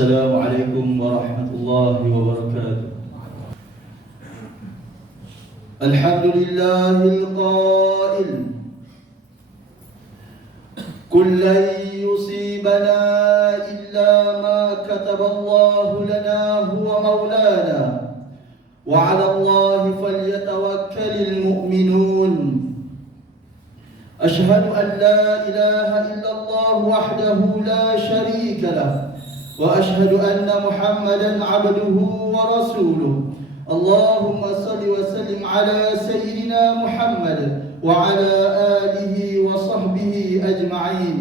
السلام عليكم ورحمة الله وبركاته. الحمد لله القائل قل لن يصيبنا إلا ما كتب الله لنا هو مولانا وعلى الله فليتوكل المؤمنون. أشهد أن لا إله إلا الله وحده لا شريك له وأشهد أن محمدا عبده ورسوله. اللهم صل وسلم على سيدنا محمد وعلى آله وصحبه أجمعين.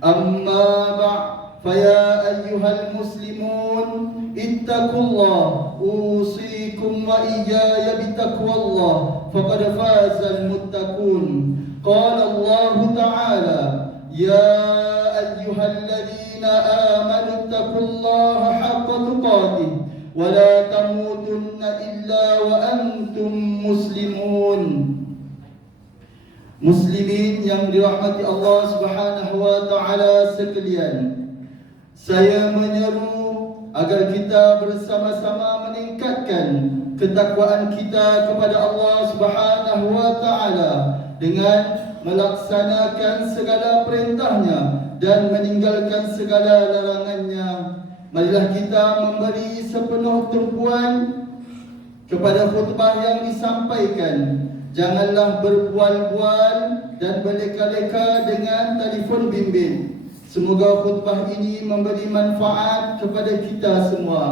أما بعد، فيا أيها المسلمون اتقوا الله، أوصيكم وإياي بتقوى الله، فقد فاز المتقون. قال الله تعالى: يا أيها الذين آمنوا اتقوا الله حق تقاته ولا تموتن إلا وأنتم مسلمون. Muslimin yang dirahmati Allah Subhanahu wa taala sekalian, saya menyeru agar kita bersama-sama meningkatkan ketakwaan kita kepada Allah Subhanahu wa taala dengan melaksanakan segala perintahnya dan meninggalkan segala larangannya. Marilah kita memberi sepenuh tumpuan kepada khutbah yang disampaikan. Janganlah berbual-bual dan berleka-leka dengan telefon bimbit. Semoga khutbah ini memberi manfaat kepada kita semua.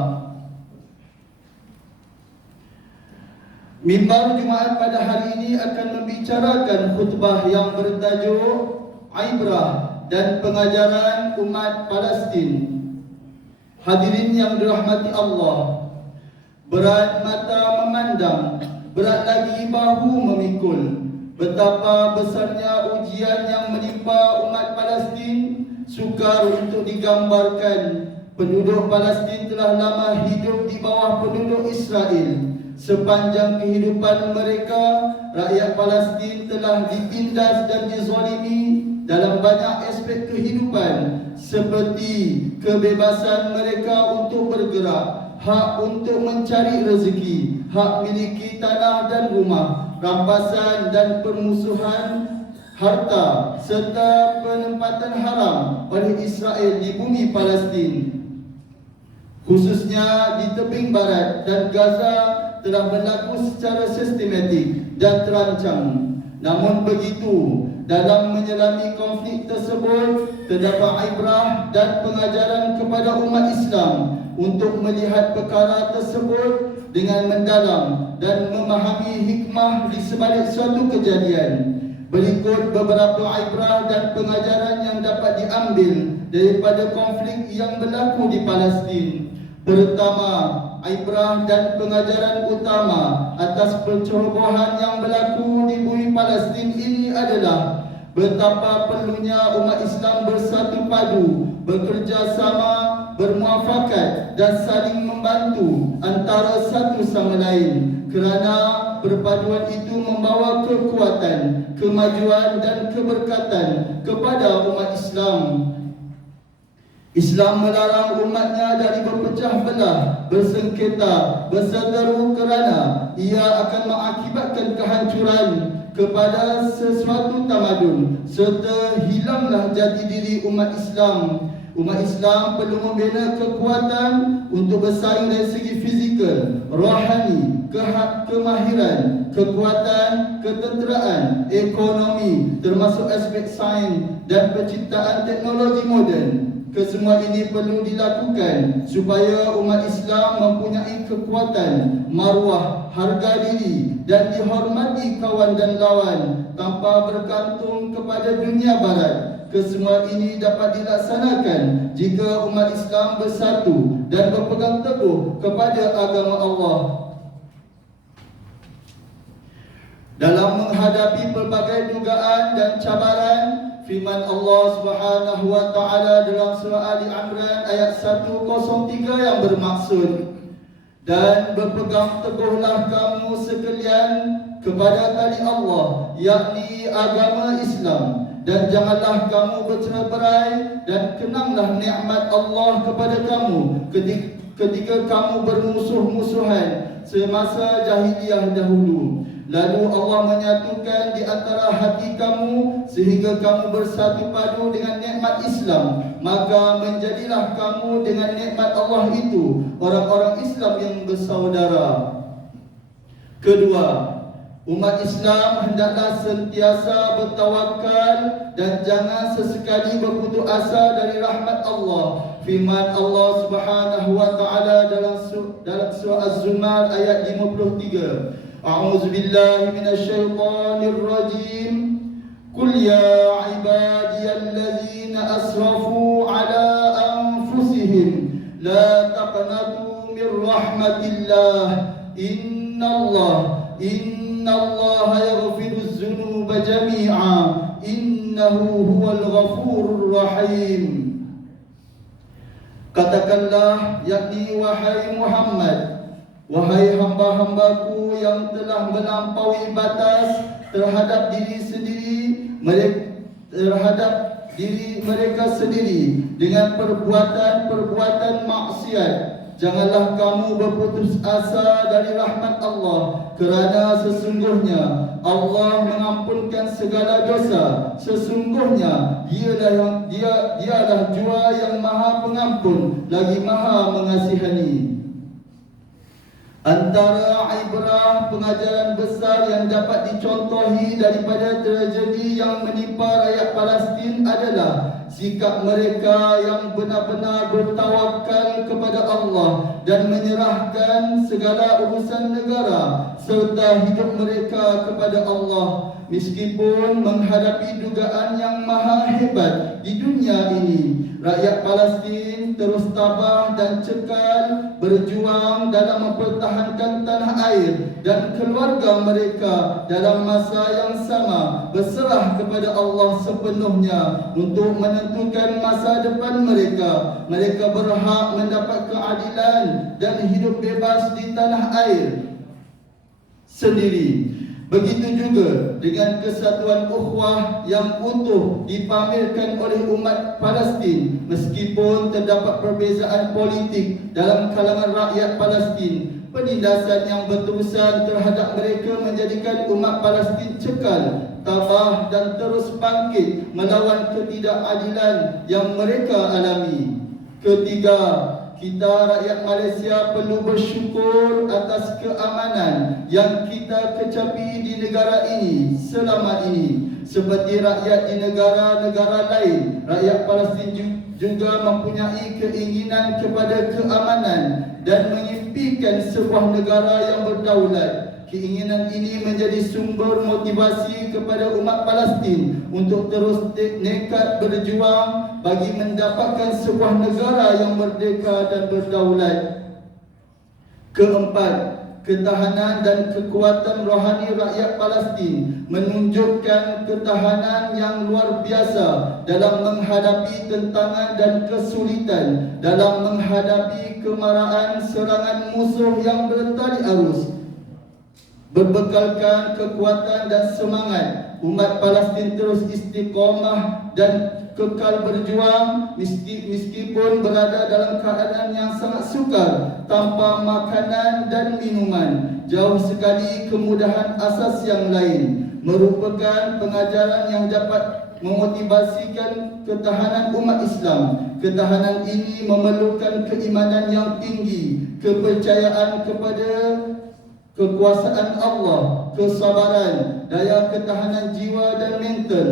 Mimbar Jumaat pada hari ini akan membicarakan khutbah yang bertajuk Ibrah dan Pengajaran Umat Palestin. Hadirin yang dirahmati Allah, berat mata memandang, berat lagi bahu memikul. Betapa besarnya ujian yang menimpa umat Palestin sukar untuk digambarkan. Penduduk Palestin telah lama hidup di bawah penduduk Israel. Sepanjang kehidupan mereka, rakyat Palestin telah ditindas dan dizalimi dalam banyak aspek kehidupan, seperti kebebasan mereka untuk bergerak, hak untuk mencari rezeki, hak miliki tanah dan rumah, rampasan dan permusuhan harta, serta penempatan haram oleh Israel di bumi Palestin, khususnya di tebing barat dan Gaza, telah berlaku secara sistematik dan terancang. Namun begitu, dalam menyelami konflik tersebut, terdapat ibrah dan pengajaran kepada umat Islam untuk melihat perkara tersebut dengan mendalam dan memahami hikmah di sebalik suatu kejadian. Berikut beberapa ibrah dan pengajaran yang dapat diambil daripada konflik yang berlaku di Palestin. Pertama, ibrah dan pengajaran utama atas percerobohan yang berlaku di bumi Palestin ini adalah betapa perlunya umat Islam bersatu padu, bekerjasama, bermuafakat dan saling membantu antara satu sama lain, kerana perpaduan itu membawa kekuatan, kemajuan dan keberkatan kepada umat Islam. Islam melarang umatnya dari berpecah belah, bersengketa, berseteru, kerana ia akan mengakibatkan kehancuran kepada sesuatu tamadun serta hilanglah jati diri umat Islam. Umat Islam perlu membina kekuatan untuk bersaing dari segi fizikal, rohani, kemahiran, kekuatan, ketenteraan, ekonomi, termasuk aspek sains dan penciptaan teknologi moden. Kesemua ini perlu dilakukan supaya umat Islam mempunyai kekuatan, maruah, harga diri dan dihormati kawan dan lawan tanpa bergantung kepada dunia barat. Kesemua ini dapat dilaksanakan jika umat Islam bersatu dan berpegang teguh kepada agama Allah. Dalam menghadapi pelbagai dugaan dan cabaran, firman Allah Subhanahu wa taala dalam surah Ali Imran ayat 103 yang bermaksud, dan berpegang teguhlah kamu sekalian kepada tali Allah, yakni agama Islam, dan janganlah kamu bercerai-berai, dan kenanglah nikmat Allah kepada kamu ketika kamu bermusuh-musuhan semasa jahiliyah dahulu. Lalu Allah menyatukan di antara hati kamu sehingga kamu bersatu padu dengan nikmat Islam. Maka menjadilah kamu dengan nikmat Allah itu orang-orang Islam yang bersaudara. Kedua, umat Islam hendaklah sentiasa bertawakal dan jangan sesekali berputus asa dari rahmat Allah. Firman Allah Subhanahu wa taala dalam surah Az-Zumar ayat 53. A'udzu billahi minasy syaithanir rajim. Qul ya ibadiyalladzina asrafu ala anfusihim la taqnatu mir rahmatillah. Innallaha yaghfiruz dzunuba jami'a innahu huwal ghafurur rahim. Katakanlah, yakni wahai Muhammad, wahai hamba-hambaku yang telah melampaui batas terhadap diri mereka sendiri dengan perbuatan maksiat, janganlah kamu berputus asa dari rahmat Allah, kerana sesungguhnya Allah mengampunkan segala dosa. Sesungguhnya dialah Jua yang Maha Pengampun lagi Maha Mengasihani. Antara ibrah pengajaran besar yang dapat dicontohi daripada tragedi yang menimpa rakyat Palestin adalah sikap mereka yang benar-benar bertawakal kepada Allah dan menyerahkan segala urusan negara serta hidup mereka kepada Allah. Meskipun menghadapi dugaan yang maha hebat di dunia ini, rakyat Palestin terus tabah dan cekal berjuang dalam mempertahankan tanah air dan keluarga mereka dalam masa yang sama berserah kepada Allah sepenuhnya untuk menentukan masa depan mereka. Mereka berhak mendapat keadilan dan hidup bebas di tanah air sendiri. Begitu juga dengan kesatuan ukhuwah yang utuh dipamerkan oleh umat Palestin. Meskipun terdapat perbezaan politik dalam kalangan rakyat Palestin, penindasan yang berterusan terhadap mereka menjadikan umat Palestin cekal, tabah dan terus bangkit melawan ketidakadilan yang mereka alami. Ketiga, kita rakyat Malaysia perlu bersyukur atas keamanan yang kita kecapi di negara ini selama ini. Seperti rakyat di negara-negara lain, rakyat Palestin juga mempunyai keinginan kepada keamanan dan mengimpikan sebuah negara yang berdaulat. Keinginan ini menjadi sumber motivasi kepada umat Palestin untuk terus nekat berjuang bagi mendapatkan sebuah negara yang merdeka dan berdaulat. Keempat, ketahanan dan kekuatan rohani rakyat Palestin menunjukkan ketahanan yang luar biasa dalam menghadapi tentangan dan kesulitan, dalam menghadapi kemarahan serangan musuh yang bertali arus. Berbekalkan kekuatan dan semangat, umat Palestin terus istiqamah dan kekal berjuang meskipun berada dalam keadaan yang sangat sukar, tanpa makanan dan minuman. Jauh sekali kemudahan asas yang lain merupakan pengajaran yang dapat memotivasikan ketahanan umat Islam. Ketahanan ini memerlukan keimanan yang tinggi, kepercayaan kepada kekuasaan Allah, kesabaran, daya ketahanan jiwa dan mental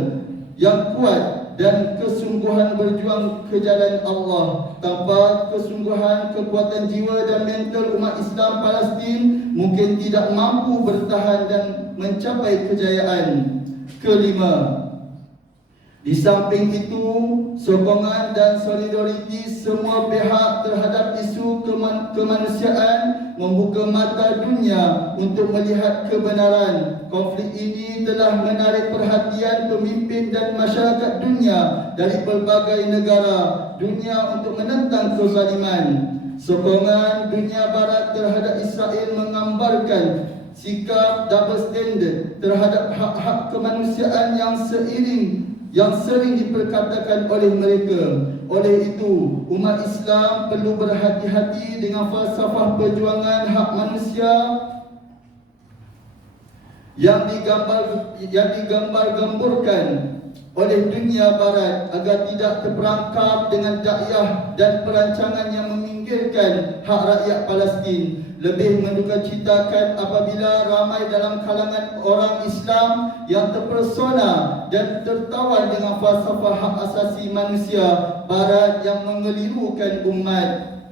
yang kuat, dan kesungguhan berjuang ke jalan Allah. Tanpa kesungguhan, kekuatan jiwa dan mental umat Islam Palestin mungkin tidak mampu bertahan dan mencapai kejayaan. Kelima, di samping itu, sokongan dan solidariti semua pihak terhadap isu kemanusiaan membuka mata dunia untuk melihat kebenaran. Konflik ini telah menarik perhatian pemimpin dan masyarakat dunia dari pelbagai negara dunia untuk menentang kezaliman. Sokongan dunia barat terhadap Israel menggambarkan sikap double standard terhadap hak-hak kemanusiaan yang seiring yang sering diperkatakan oleh mereka. Oleh itu, umat Islam perlu berhati-hati dengan falsafah perjuangan hak manusia yang digambar-gemburkan oleh dunia barat agar tidak terperangkap dengan dakwah dan perancangan yang meminggirkan hak rakyat Palestin. Lebih mendukacitakan apabila ramai dalam kalangan orang Islam yang terpersona dan tertawan dengan falsafah hak asasi manusia barat yang mengelirukan umat.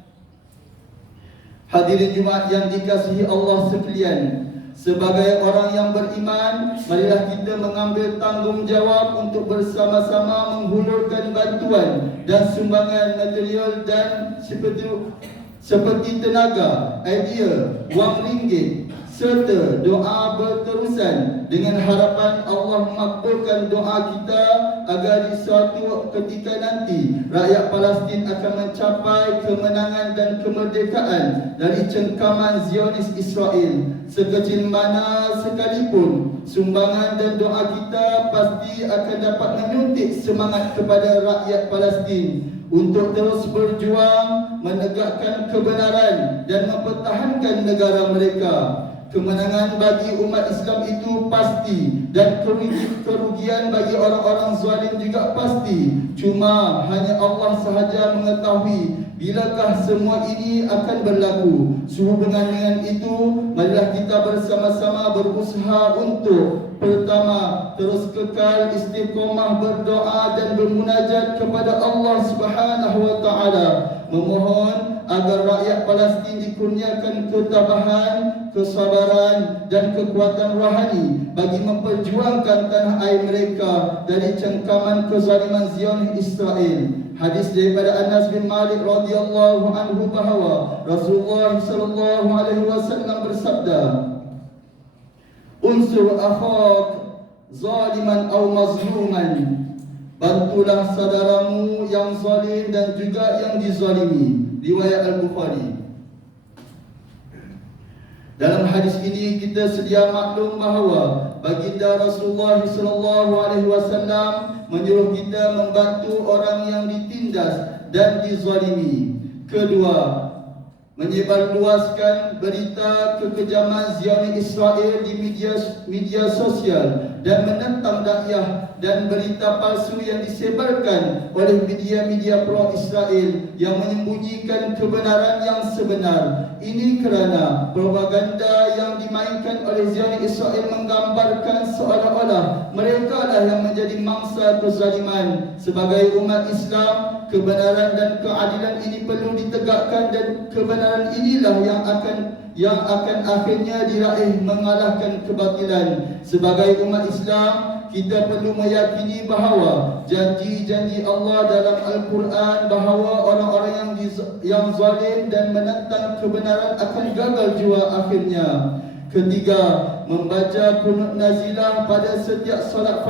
Hadirin Jumaat yang dikasihi Allah sekalian, sebagai orang yang beriman, marilah kita mengambil tanggungjawab untuk bersama-sama menghulurkan bantuan dan sumbangan material dan seperti tenaga, idea, wang ringgit serta doa berterusan dengan harapan Allah makbulkan doa kita agar di suatu ketika nanti rakyat Palestin akan mencapai kemenangan dan kemerdekaan dari cengkaman Zionis Israel. Sekecil mana sekalipun sumbangan dan doa kita pasti akan dapat menyuntik semangat kepada rakyat Palestin untuk terus berjuang menegakkan kebenaran dan mempertahankan negara mereka. Kemenangan bagi umat Islam itu pasti dan kerugian bagi orang-orang zalim juga pasti. Cuma hanya Allah sahaja mengetahui bilakah semua ini akan berlaku. Sehubungan dengan itu, marilah kita bersama-sama berusaha untuk pertama, terus kekal istiqomah berdoa dan bermunajat kepada Allah Subhanahu wa taala, memohon agar rakyat Palestin dikurniakan ketabahan, kesabaran dan kekuatan rohani bagi memperjuangkan tanah air mereka dari cengkaman kezaliman Zionis Israel. Hadis daripada Anas bin Malik radhiyallahu anhu bahawa Rasulullah sallallahu alaihi wasallam bersabda, "Unsur akhak zaliman aw mazluman." Bantulah saudaramu yang zalim dan juga yang dizalimi. Riwayat Al-Bukhari. Dalam hadis ini kita sedia maklum bahawa baginda Rasulullah sallallahu alaihi wasallam menyuruh kita membantu orang yang ditindas dan dizalimi. Kedua, menyebarluaskan berita kekejaman Zionis Israel di media sosial dan menentang dakwah dan berita palsu yang disebarkan oleh media-media pro-Israel yang menyembunyikan kebenaran yang sebenar. Ini kerana propaganda yang dimainkan oleh Zionis Israel menggambarkan seolah-olah mereka lah yang menjadi mangsa kezaliman. Sebagai umat Islam, kebenaran dan keadilan ini perlu ditegakkan dan kebenaran inilah yang akan akhirnya diraih mengalahkan kebatilan. Sebagai umat Islam, kita perlu meyakini bahawa janji-janji Allah dalam Al-Quran bahawa orang-orang yang zalim dan menentang kebenaran akan gagal jua akhirnya. Ketiga, membaca kunut nazilah pada setiap solat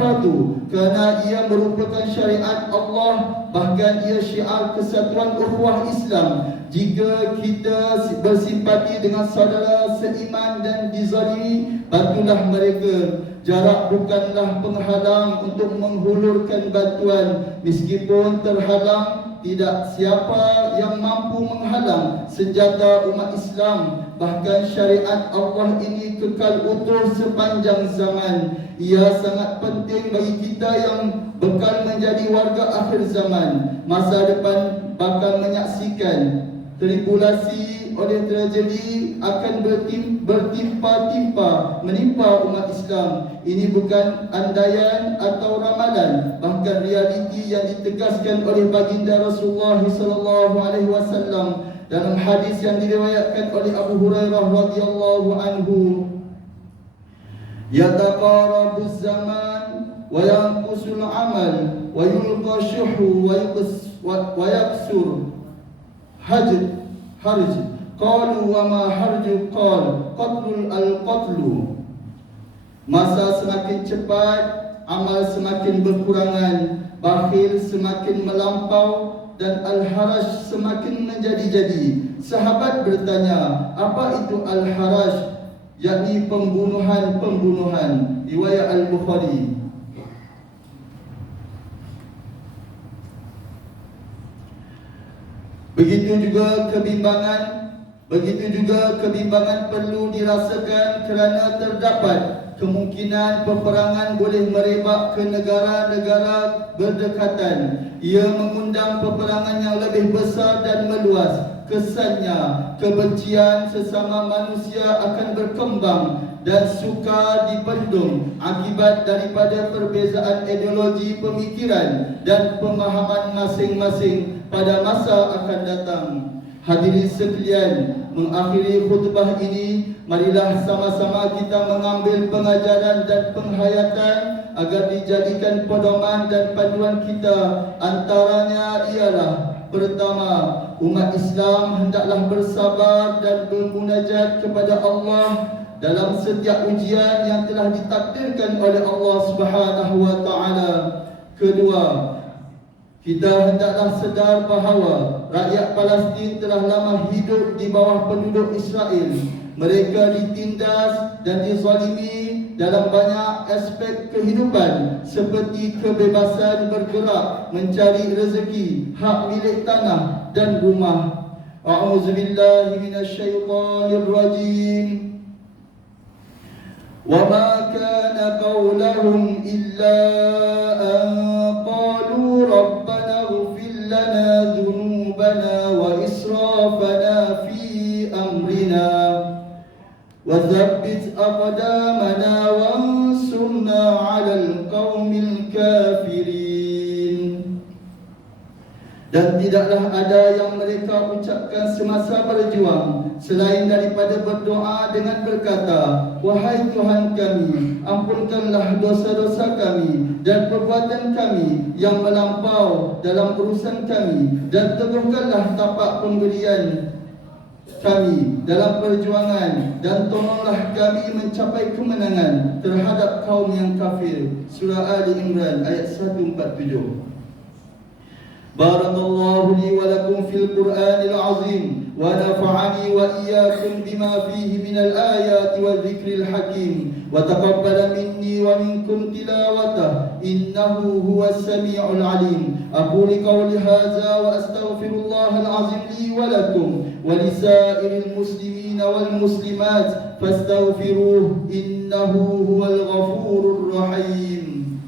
fardu kerana ia merupakan syariat Allah, bahkan ia syiar kesatuan ukhuwah Islam. Jika kita bersimpati dengan saudara seiman dan dizalimi, bantulah mereka. Jarak bukanlah penghalang untuk menghulurkan bantuan. Meskipun terhalang, tidak siapa yang mampu menghalang senjata umat Islam. Bahkan syariat Allah ini kekal utuh sepanjang zaman. Ia sangat penting bagi kita yang bakal menjadi warga akhir zaman. Masa depan bakal menyaksikan tribulasi oleh tragedi akan bertimpa-timpa menimpa umat Islam. Ini bukan andaian atau ramalan, bahkan realiti yang ditegaskan oleh baginda Rasulullah sallallahu alaihi wasallam dalam hadis yang diriwayatkan oleh Abu Hurairah radhiyallahu anhu. Yataqarabuz zaman wa yanqusul amal wa yulqa syuhu wa yaksur harj. Qalu wa ma harju? Qal qatlul al-qatlu. Masa semakin cepat, amal semakin berkurangan, bakhil semakin melampau dan al-haraj semakin menjadi-jadi. Sahabat bertanya, apa itu al-haraj? yakni pembunuhan. Riwayat Al-Bukhari. Begitu juga kebimbangan perlu dirasakan kerana terdapat kemungkinan peperangan boleh merebak ke negara-negara berdekatan. Ia mengundang peperangan yang lebih besar dan meluas. Kesannya, kebencian sesama manusia akan berkembang dan sukar dibendung akibat daripada perbezaan ideologi, pemikiran dan pemahaman masing-masing pada masa akan datang. Hadirin sekalian, mengakhiri khutbah ini, marilah sama-sama kita mengambil pengajaran dan penghayatan agar dijadikan pedoman dan panduan kita. Antaranya ialah: pertama, umat Islam hendaklah bersabar dan bermunajat kepada Allah dalam setiap ujian yang telah ditakdirkan oleh Allah Subhanahu wa taala. Kedua, kita hendaklah sedar bahawa rakyat Palestin telah lama hidup di bawah penduduk Israel. Mereka ditindas dan dizalimi dalam banyak aspek kehidupan seperti kebebasan bergerak, mencari rezeki, hak milik tanah dan rumah. A'udzubillahi minasyaitonirrajim. وَمَا كَانَ قَوْلَهُمْ إِلَّا أَنْ قَالُوا رَبَّنَا اغْفِرْ لَنَا ذُنُوبَنَا وَإِسْرَافَنَا فِي أَمْرِنَا وَثَبِّتْ أَقْدَامَنَا وَانصُرْنَا عَلَى الْقَوْمِ الْكَافِرِينَ. Dan tidaklah ada yang mereka ucapkan semasa berjuang selain daripada berdoa dengan berkata, wahai Tuhan kami, ampunkanlah dosa-dosa kami dan perbuatan kami yang melampau dalam urusan kami, dan teguhkanlah tapak pemberian kami dalam perjuangan, dan tolonglah kami mencapai kemenangan terhadap kaum yang kafir. Surah Ali Imran ayat 147. بارك الله لي ولكم في القرآن العظيم ونفعني وإياكم بما فيه من الآيات والذكر الحكيم وتقبل مني ومنكم تلاوته إنه هو السميع العليم. أقول قولي هذا وأستغفر الله العظيم لي ولكم ولسائر المسلمين والمسلمات فاستغفروه إنه هو الغفور الرحيم.